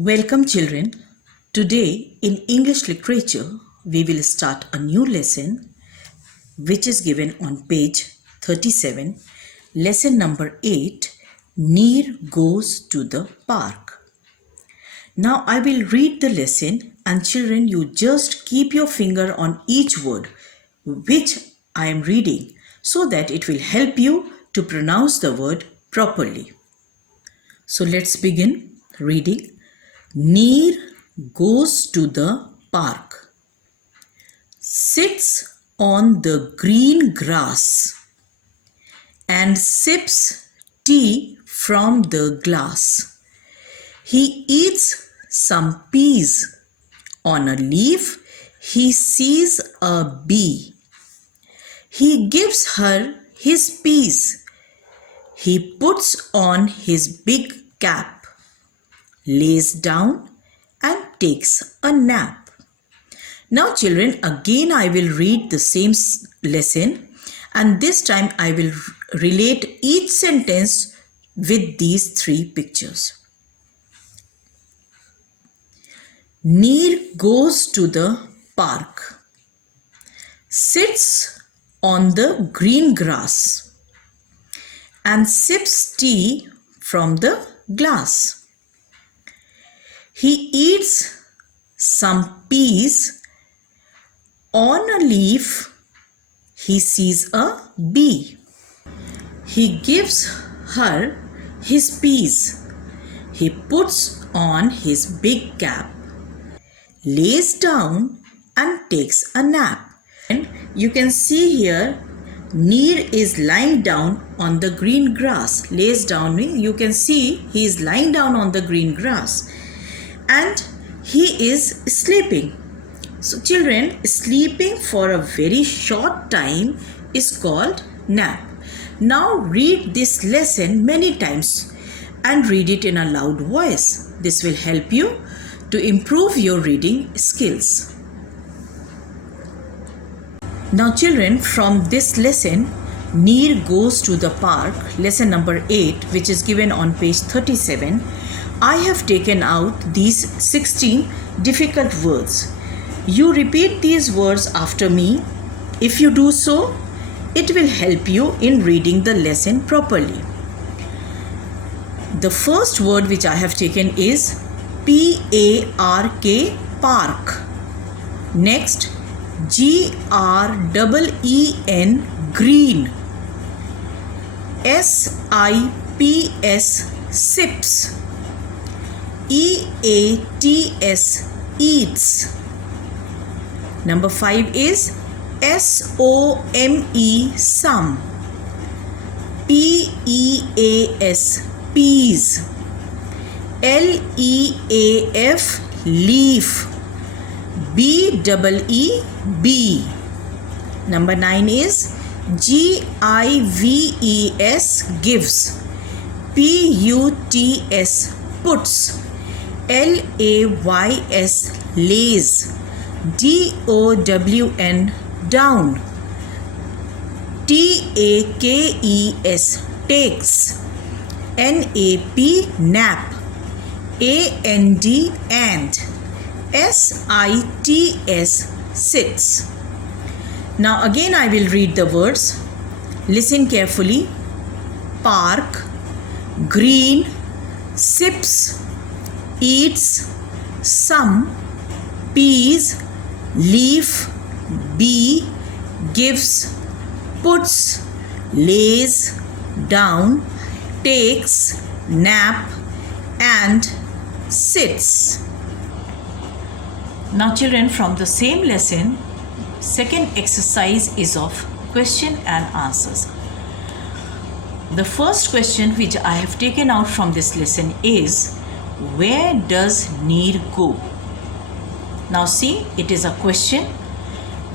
Welcome children. Today in English literature we will start a new lesson which is given on page 37. Lesson number 8. Neer goes to the park. Now I will read the lesson and children you just keep your finger on each word which I am reading so that it will help you to pronounce the word properly. So let's begin reading. Neer goes to the park, sits on the green grass and sips tea from the glass. He eats some peas. On a leaf, he sees a bee. He gives her his peas. He puts on his big cap, lays down and takes a nap. Now children, again I will read the same lesson and this time I will relate each sentence with these three pictures. Neer goes to the park, sits on the green grass and sips tea from the glass. He eats some peas. On a leaf, he sees a bee. He gives her his peas. He puts on his big cap, lays down and takes a nap. And you can see here, Neer is lying down on the green grass. Lays down, you can see he is lying down on the green grass. And he is sleeping. So children, sleeping for a very short time is called nap. Now read this lesson many times and read it in a loud voice. This will help you to improve your reading skills. Now children, from this lesson, Neer goes to the park, lesson number 8, which is given on page 37. I have taken out these 16 difficult words. You repeat these words after me. If you do so, it will help you in reading the lesson properly. The first word which I have taken is P-A-R-K, park. Next, G-R-E-E-N, green. S-I-P-S, sips. E-A-T-S, eats. Number 5 is S-O-M-E, some. P-E-A-S, peas. L-E-A-F, leaf. B-E-E, bee. Number 9 is G-I-V-E-S, gives. P-U-T-S, puts. L-A-Y-S, lays. D-O-W-N, down. T-A-K-E-S, takes. N-A-P, nap. A-N-D, and. S-I-T-S, sits. Now again I will read the words. Listen carefully. Park, green, sips, eats, some, peas, leaf, bee, gives, puts, lays, down, takes, nap, and sits. Now children, from the same lesson, second exercise is of question and answers. The first question which I have taken out from this lesson is, where does Neer go? Now see, it is a question,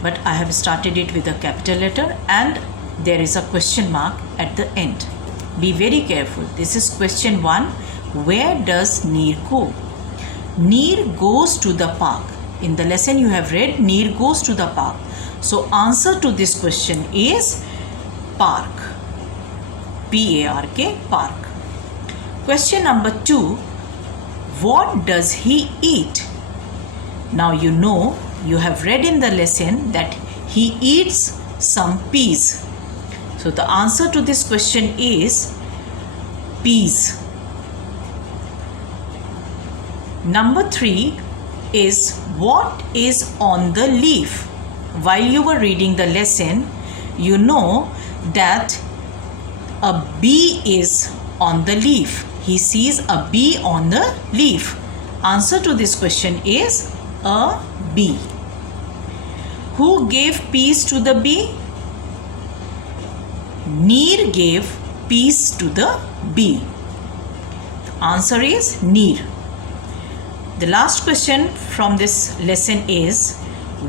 but I have started it with a capital letter and there is a question mark at the end. Be very careful. This is question 1. Where does Neer go? Neer goes to the park. In the lesson you have read, Neer goes to the park. So answer to this question is park. P-A-R-K, park. Question number 2. what does he eat? Now you know, you have read in the lesson that he eats some peas. So the answer to this question is peas. Number 3 is what is on the leaf? While you were reading the lesson, you know that a bee is on the leaf. He sees a bee on the leaf. Answer to this question is a bee. Who gave peas to the bee? Neer gave peas to the bee. The answer is Neer. The last question from this lesson is,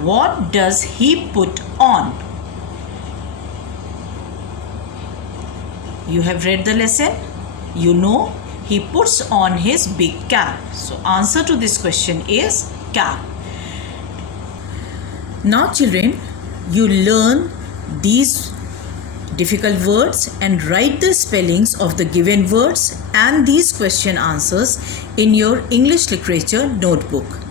what does he put on? You have read the lesson. You know he puts on his big cap. So answer to this question is cap. Now children, you learn these difficult words and write the spellings of the given words and these question answers in your English literature notebook.